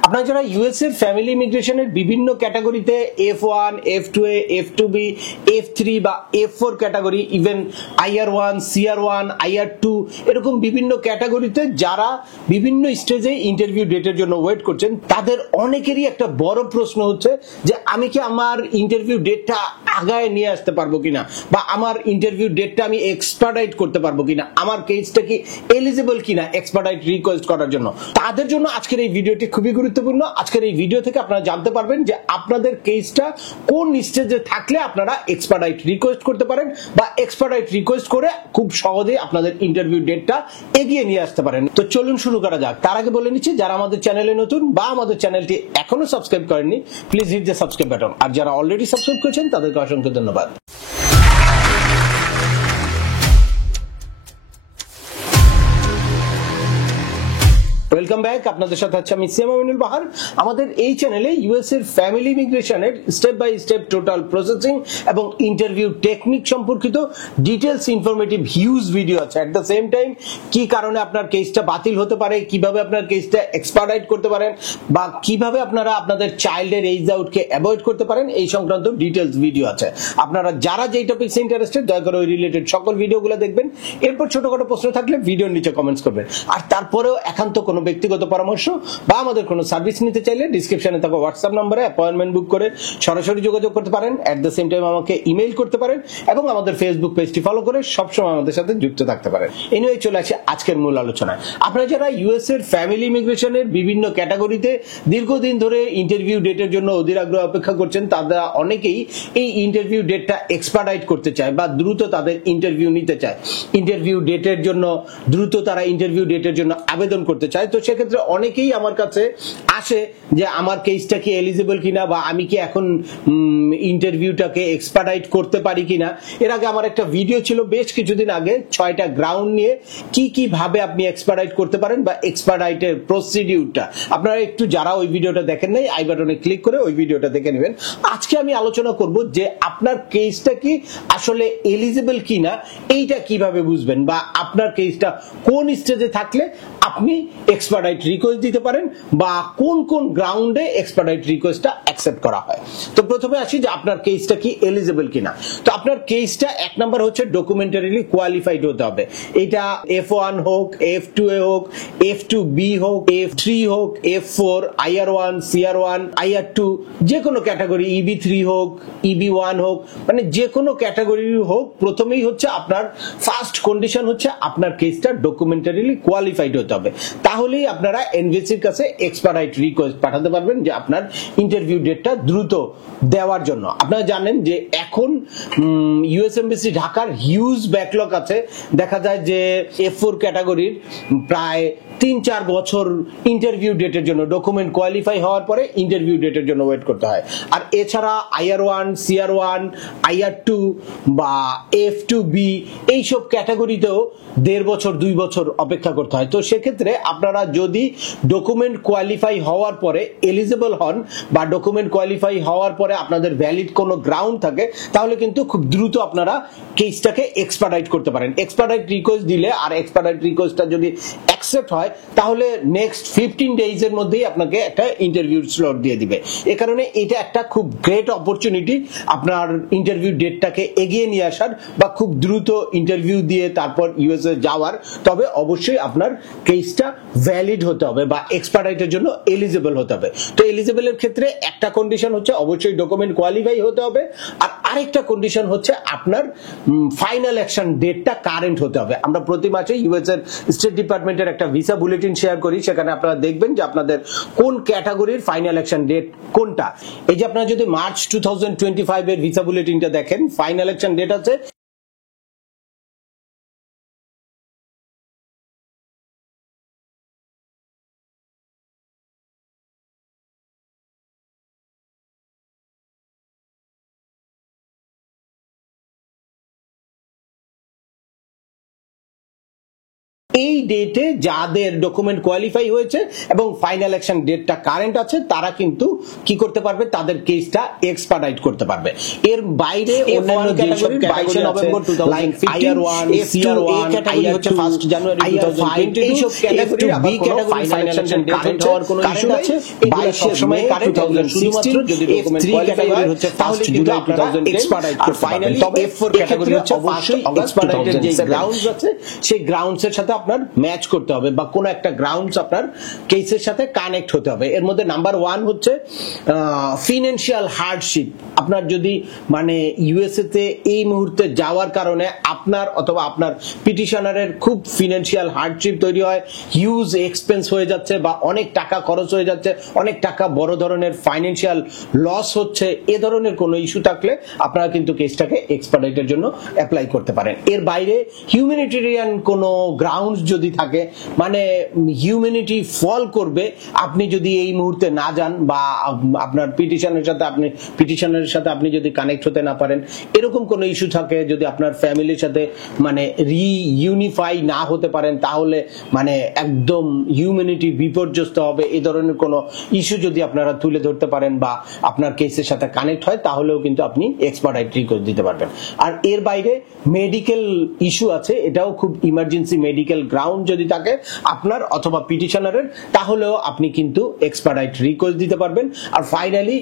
আপনারা যারা ইউএস এর ফ্যামিলি ইমিগ্রেশনের বিভিন্ন ক্যাটাগরিতে F1, F2A, F2B, F3 বা F4 category, even IR1, CR1, IR2 এরকম বিভিন্ন ক্যাটাগরিতে যারা বিভিন্ন স্টেজে ইন্টারভিউ ডেটের জন্য ওয়েট করছেন, তাদের অনেকেরই একটা বড় প্রশ্ন হচ্ছে যে আমি কি আমার ইন্টারভিউ ডেটটা আগায় নিয়ে আসতে পারবো কিনা, বা আমার ইন্টারভিউ ডেটটা আমি এক্সপার্টাইট করতে পারবো কিনা, আমার কেসটা কি এলিজিবল কিনা এক্সপার্টাইট রিকোয়েস্ট করার জন্য। তাদের জন্য আজকের এই ভিডিওটি খুবই গুরুত্বপূর্ণ। আজকের এই ভিডিও থেকে আপনারা জানতে পারবেন যে আপনাদের কেসটা কোন স্টেজে থাকলে আপনারা এক্সপার্টাইট রিকোয়েস্ট করতে পারেন, বা এক্সপার্টাইট রিকোয়েস্ট করে খুব সহজে আপনাদের ইন্টারভিউ ডেটটা এগিয়ে নিয়ে আসতে পারেন। তো চলুন শুরু করা যাক। তার আগে বলে নিচ্ছি, যারা আমাদের চ্যানেলে নতুন বা আমাদের চ্যানেলটি এখনো সাবস্ক্রাইব করেননি, please hit the subscribe button. আর যারা অলরেডি সাবস্ক্রাইব করেছেন তাদেরকে অসংখ্য ধন্যবাদ। Welcome back. আপনাদের সাথে আছে আমি সিএম আমিনুল বাহার। আমাদের এই চ্যানেলে ইউএস এর ফ্যামিলি ইমিগ্রেশনের step by step total processing এবং ইন্টারভিউ টেকনিক সম্পর্কিত ডিটেলস ইনফরমেটিভ হিউজ ভিডিও আছে। এট দ্য সেম টাইম কি কারণে আপনার কেসটা বাতিল হতে পারে, কিভাবে আপনার কেসটা এক্সপার্টাইট করতে পারেন, বা কিভাবে আপনারা আপনাদের চাইল্ডের এজ আউটকে অ্যাভয়েড করতে পারেন, এই সংক্রান্ত ডিটেলস ভিডিও আছে। আপনারা যারা যেই টপিকসে ইন্টারেস্টেড দয়া করে ওই রিলেটেড সকল ভিডিওগুলো দেখবেন। এরপর ছোটখাটো প্রশ্ন থাকলে ভিডিওর নিচে কমেন্টস করবেন। আর তারপরেও একান্ত কোনো ব্যক্তিগত পরামর্শ বা আমাদের কোনো সার্ভিস নিতে চাইলে ডিসক্রিপশনে থাকা হোয়াটসঅ্যাপ নম্বরে অ্যাপয়েন্টমেন্ট বুক করে সরাসরি যোগাযোগ করতে পারেন। এট দ্য সেম টাইম আমাকে ইমেইল করতে পারেন এবং আমাদের ফেসবুক পেজটি ফলো করে সবসময় আমাদের সাথে যুক্ত থাকতে পারেন। এনিওয়ে, চলে আসে আজকের মূল আলোচনায়। আপনারা যারা ইউএস এর ফ্যামিলি ইমিগ্রেশনের বিভিন্ন ক্যাটাগরিতে দীর্ঘদিন ধরে ইন্টারভিউ ডেটের জন্য অধীর আগ্রহে অপেক্ষা করছেন, তারা অনেকেই এই ইন্টারভিউ ডেটটা এক্সপার্টাইট করতে চায় বা দ্রুত তাদের ইন্টারভিউ নিতে চায়। ইন্টারভিউ ডেটের জন্য দ্রুত তারা ইন্টারভিউ ডেটের জন্য আবেদন করতে চায়। তো সেক্ষেত্রে অনেকেই আমার কাছে আসে যে আমার কেসটা কি এলিজিবল কিনা, বা আমি কি এখন ইন্টারভিউটাকে এক্সপার্টাইট করতে পারি কিনা। এর আগে আমার একটা ভিডিও ছিল বেশ কিছুদিন আগে, 6টা গ্রাউন্ড নিয়ে কি কি ভাবে আপনি এক্সপার্টাইট করতে পারেন বা এক্সপার্টাইটের প্রসিডিউরটা। আপনারা একটু যারা ওই ভিডিওটা দেখেন নাই, আই বাটনে ক্লিক করে ওই ভিডিওটা দেখে নেবেন। আজকে আমি আলোচনা করব যে আপনার কেসটা কি আসলে এলিজিবল কিনা, এইটা কিভাবে বুঝবেন, বা আপনার কেসটা কোন স্টেজে থাকলে আপনি এক্সপার্টাইট রিকোয়েস্ট দিতে পারেন, বা কোন কোন গ্রাউন্ডে এক্সপার্টাইট রিকোয়েস্টটা অ্যাকসেপ্ট করা হয়। তো প্রথমে আসি যে আপনার কেসটা কি এলিজিবল কিনা। তো আপনার কেসটা এক নাম্বার হচ্ছে ডকুমেন্টারিলি কোয়ালিফাইড হতে হবে। এটা F1 হোক, F2A হোক, F2B হোক, F3 হোক, F4, IR1, CR1, IR2, যে কোনো ক্যাটাগরি, EB3 হোক, EB1 হোক, মানে যে কোনো ক্যাটাগরির হোক, প্রথমেই হচ্ছে আপনার ফার্স্ট কন্ডিশন হচ্ছে আপনার কেসটা ডকুমেন্টারিলি কোয়ালিফাইড হতে হবে। তাহলেই আপনারা এনভিসির কাছে এক্সপার্টাইট রিকোয়েস্ট পাঠাতে পারবেন যে আপনার ইন্টারভিউ ডেটটা দ্রুত দেওয়ার জন্য। আপনারা জানেন যে এখন ইউএস এমবাসি ঢাকার হিউজ ব্যাকলগ আছে। দেখা যায় যে F4 ক্যাটাগরির প্রায় 3-4 বছর ইন্টারভিউ ডেটের জন্য, ডকুমেন্ট কোয়ালিফাই হওয়ার পরে ইন্টারভিউ ডেটের জন্য ওয়েট করতে হয়। আর এছাড়া IR1, CR1, IR2 বা F2B এইসব ক্যাটাগরিতেও 1.5 বছর 2 বছর অপেক্ষা করতে হয়। তো সেক্ষেত্রে আপনারা যদি ডকুমেন্ট কোয়ালিফাই হওয়ার পরে এলিজিবল হন, বা ডকুমেন্ট কোয়ালিফাই হওয়ার পরে আপনাদের ভ্যালিড কোনো গ্রাউন্ড থাকে, তাহলে কিন্তু খুব দ্রুত আপনারা কেসটাকে এক্সপার্টাইট করতে পারেন। এক্সপার্টাইট রিকোয়েস্ট দিলে আর এক্সপার্টাইট রিকোয়েস্টটা যদি অ্যাকসেপ্ট হয়, তাহলে নেক্সট 15 ডেজ এর মধ্যেই আপনাকে একটা ইন্টারভিউ স্লট দিয়ে দিবে। এ কারণে এটা একটা খুব গ্রেট অপরচুনিটি আপনার ইন্টারভিউ ডেটটাকে এগিয়ে নিয়ে আসার, বা খুব দ্রুত ইন্টারভিউ দিয়ে তারপর ইউএসএ যাওয়ার। তবে অবশ্যই আপনার কেসটা ভ্যালিড হতে হবে বা এক্সপার্টাইটের জন্য এলিজিবল হতে হবে। তো এলিজিবলের ক্ষেত্রে একটা কন্ডিশন হচ্ছে অবশ্যই ডকুমেন্ট কোয়ালিফাই হতে হবে, আর আরেকটা কন্ডিশন হচ্ছে আপনার ফাইনাল অ্যাকশন ডেটটা কারেন্ট হতে হবে। আমরা প্রতি মাসে ইউএস এর স্টেট ডিপার্টমেন্টের একটা ভিসা বুলেটিন শেয়ার করি, সেখানে আপনারা দেখবেন যে আপনাদের কোন ক্যাটাগরির ফাইনাল অ্যাকশন ডেট কোনটা। এই যে আপনারা যদি মার্চ 2025 এর ভিসা বুলেটিনটা দেখেন, ফাইনাল অ্যাকশন ডেট আছে এই ডেটে যাদের ডকুমেন্ট কোয়ালিফাই হয়েছে এবং ফাইনাল অ্যাকশন ডেটটা কারেন্ট আছে তারা কিন্তু কি করতে পারবে, তাদের কেসটা এক্সপার্টাইট করতে পারবে। এর বাইরে অন্যান্য যেসব category November 2015 IR1 CR1 category হচ্ছে 1 জানুয়ারি 2020 এইসব category B category final action current হওয়ার কোনো ইস্যু আছে। 22 এর সময় কারেন্ট শুধুমাত্র যদি ডকুমেন্ট কোয়ালিফাই হচ্ছে তাহলে কিন্তু আপনারা এক্সপার্টাইট করতে পারবেন। তবে F4 ক্যাটাগরি হচ্ছে অবশ্যই এক্সপার্টাইটের যে গ্রাউন্ডস আছে সেই গ্রাউন্ডস এর সাথে আপনার ম্যাচ করতে হবে বা কোনো একটা গ্রাউন্ডস আপনার কেসের সাথে কানেক্ট হতে হবে। এর মধ্যে নাম্বার 1 হচ্ছে ফিনান্সিয়াল হার্ডশিপ। আপনার যদি মানে ইউএসএ তে এই মুহূর্তে যাওয়ার কারণে আপনার অথবা আপনার পিটিশনারের খুব ফিনান্সিয়াল হার্ডশিপ তৈরি হয়, হিউজ এক্সপেন্স হয়ে যাচ্ছে বা অনেক টাকা খরচ হয়ে যাচ্ছে, অনেক টাকা বড় ধরনের ফাইনান্সিয়াল লস হচ্ছে, এ ধরনের কোনো ইস্যু থাকলে আপনারা কিন্তু কেসটাকে এক্সপার্টাইটের জন্য অ্যাপ্লাই করতে পারেন। এর বাইরে হিউম্যানিটেরিয়ান কোনো গ্রাউন্ডস যদি থাকে, মানে হিউম্যানিটি ফল করবে আপনি যদি এই মুহূর্তে না যান বা আপনার পিটিশনের সাথে আপনি যদি কানেক্ট হতে না পারেন, এরকম কোনো ইস্যু থাকে, যদি আপনার ফ্যামিলির সাথে মানে রিইউনিফাই না হতে পারেন তাহলে মানে একদম হিউম্যানিটি বিপর্যস্ত হবে, এই ধরনের কোনো ইস্যু যদি আপনারা তুলে ধরতে পারেন বা আপনার কেসের সাথে কানেক্ট হয় তাহলেও কিন্তু আপনি এক্সপার্টাইট রিকোয়েস্ট দিতে পারবেন। আর এর বাইরে মেডিকেল ইস্যু আছে, এটাও খুব ইমার্জেন্সি মেডিকেল গ্রাউন্ড যদি থাকে আপনার অথবা পিটিশনারের, তাহলেও আপনি কিন্তু এক্সপার্টাইট রিকোয়েস্ট দিতে পারবেন। আর ফাইনালি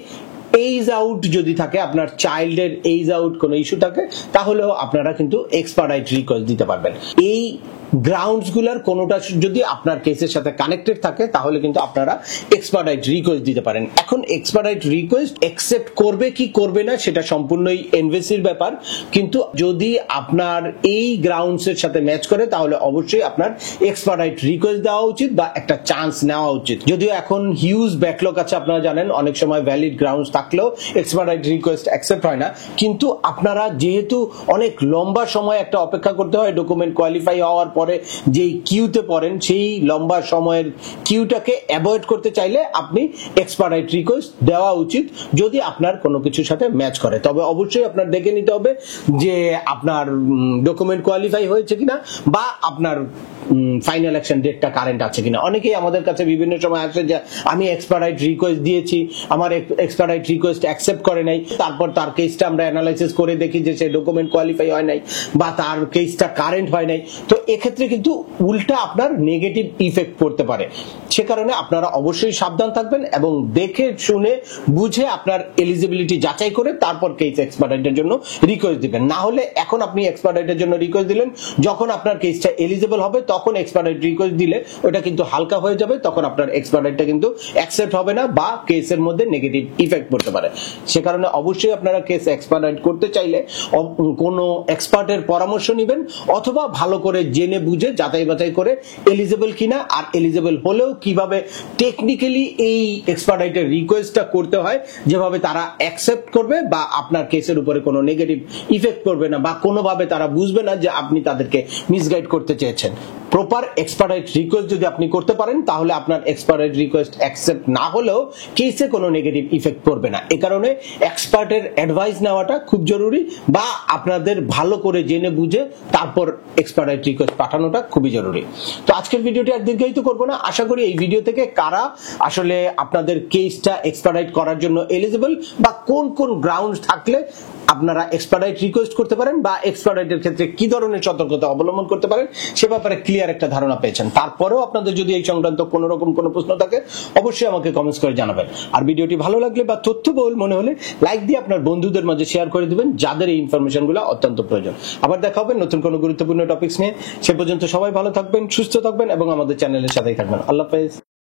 এইজ আউট যদি থাকে, আপনার চাইল্ডের এইজ আউট কোনো ইস্যু থাকে তাহলেও আপনারা কিন্তু এক্সপার্টাইট রিকোয়েস্ট দিতে পারবেন। এই গ্রাউন্ডস গুলার কোনোটা যদি আপনার কেসের সাথে কানেক্টেড থাকে তাহলে কিন্তু আপনারা এক্সপার্টাইট রিকোয়েস্ট দিতে পারেন। এখন এক্সপার্টাইট রিকোয়েস্ট অ্যাকসেপ্ট করবে কি করবে না সেটা সম্পূর্ণই এনভিসির ব্যাপার, কিন্তু যদি আপনার এই গ্রাউন্ডস এর সাথে ম্যাচ করে তাহলে অবশ্যই আপনার এক্সপার্টাইট রিকোয়েস্ট দেওয়া উচিত বা একটা চান্স নেওয়া উচিত। যদিও এখন হিউজ ব্যাকলগ আছে, আপনারা জানেন অনেক সময় ভ্যালিড গ্রাউন্ডস থাকলেও এক্সপার্টাইট রিকোয়েস্ট অ্যাকসেপ্ট হয় না, কিন্তু আপনারা যেহেতু অনেক লম্বা সময় একটা অপেক্ষা করতে হয় ডকুমেন্ট কোয়ালিফাই হওয়ার পরে যেই কিউতে পড়েন, সেই লম্বা সময়ের কিউটাকে অ্যাভয়েড করতে চাইলে আপনি এক্সপার্টাইট রিকোয়েস্ট দেওয়া উচিত যদি আপনার কোনো কিছুর সাথে ম্যাচ করে। তবে অবশ্যই আপনার দেখে নিতে হবে যে আপনার ডকুমেন্ট কোয়ালিফাই হয়েছে কিনা বা আপনার ফাইনাল অ্যাকশন ডেটটা কারেন্ট আছে কিনা। অনেকেই আমাদের কাছে বিভিন্ন সময় আসে যে আমি এক্সপার্টাইট রিকোয়েস্ট দিয়েছি, আমার এক্সপার্টাইট রিকোয়েস্ট অ্যাকসেপ্ট করে নাই, তারপর তার কেসটা আমরা অ্যানালাইসিস করে দেখি যে সে ডকুমেন্ট কোয়ালিফাই হয় নাই বা তার কেসটা কারেন্ট হয় নাই, তো এক্ষেত্রে কিন্তু উল্টা আপনার নেগেটিভ ইফেক্ট পড়তে পারে। সে কারণে আপনারা অবশ্যই সাবধান থাকবেন এবং দেখে শুনে বুঝে আপনার এলিজিবিলিটি যাচাই করে তারপর কেস এক্সপার্টাইটের জন্য রিকোয়েস্ট দিবেন। না হলে এখন আপনি এক্সপার্টাইটের জন্য রিকোয়েস্ট দিলেন, যখন আপনার কেসটা এলিজিবল হবে তখন এক্সপার্টাইট রিকোয়েস্ট দিলে ওটা কিন্তু হালকা হয়ে যাবে, তখন আপনার এক্সপার্টাইটটা কিন্তু অ্যাকসেপ্ট হবে না বা কেসের মধ্যে নেগেটিভ ইফেক্ট পড়তে পারে। সে কারণে অবশ্যই আপনারা কেস এক্সপার্টাইট করতে চাইলে কোনো এক্সপার্টের পরামর্শ নেবেন অথবা ভালো করে জেনে বুঝে যাচাই বাছাই করে এলিজিবল কিনা, আর এলিজিবল হলেও কিভাবে টেকনিক্যালি এই এক্সপার্টাইটের রিকোয়েস্টটা করতে হয় যেভাবে তারা অ্যাকসেপ্ট করবে বা আপনার কেসের উপরে কোনো নেগেটিভ ইফেক্ট করবে না বা কোনোভাবে তারা বুঝবে না যে আপনি তাদেরকে মিসগাইড করতে চেয়েছেন। প্রপার এক্সপার্টাইট রিকোয়েস্ট যদি আপনি করতে পারেন তাহলে আপনার এক্সপার্টাইট রিকোয়েস্ট অ্যাকসেপ্ট না হলেও কেসে কোনো নেগেটিভ ইফেক্ট পড়বে না। এই কারণে এক্সপার্টের অ্যাডভাইস নেওয়াটা খুব জরুরি বা আপনাদের ভালো করে জেনে বুঝে তারপর এক্সপার্টাইট রিকোয়েস্ট পাঠানোটা খুবই জরুরি। তো আজকের ভিডিওটি আর দীর্ঘায়িত করব না, আশা করি এই ভিডিও থেকে কারা আসলে আপনাদের কেসটা এক্সপার্টাইট করার জন্য এলিজিবল বা কোন কোন গ্রাউন্ড থাকলে আপনারা এক্সপার্টাইট রিকোয়েস্ট করতে পারেন বা এক্সপার্টাইটের ক্ষেত্রে কি ধরনের সতর্কতা অবলম্বন করতে পারেন সে ব্যাপারে ক্লিয়ার একটা ধারণা পেয়েছেন। তারপরেও আপনাদের যদি এই সংক্রান্ত কোনো রকম কোনো প্রশ্ন থাকে অবশ্যই আমাকে কমেন্টস করে জানাবেন। আর ভিডিওটি ভালো লাগলে বা তথ্যবহুল মনে হলে লাইক দিয়ে আপনার বন্ধুদের মাঝে শেয়ার করে দিবেন যাদের এই ইনফরমেশনগুলো অত্যন্ত প্রয়োজন। আবার দেখা হবে নতুন কোনো গুরুত্বপূর্ণ টপিকস নিয়ে। সে পর্যন্ত সবাই ভালো থাকবেন, সুস্থ থাকবেন এবং আমাদের চ্যানেলের সাথেই থাকবেন। আল্লাহ হাফেজ।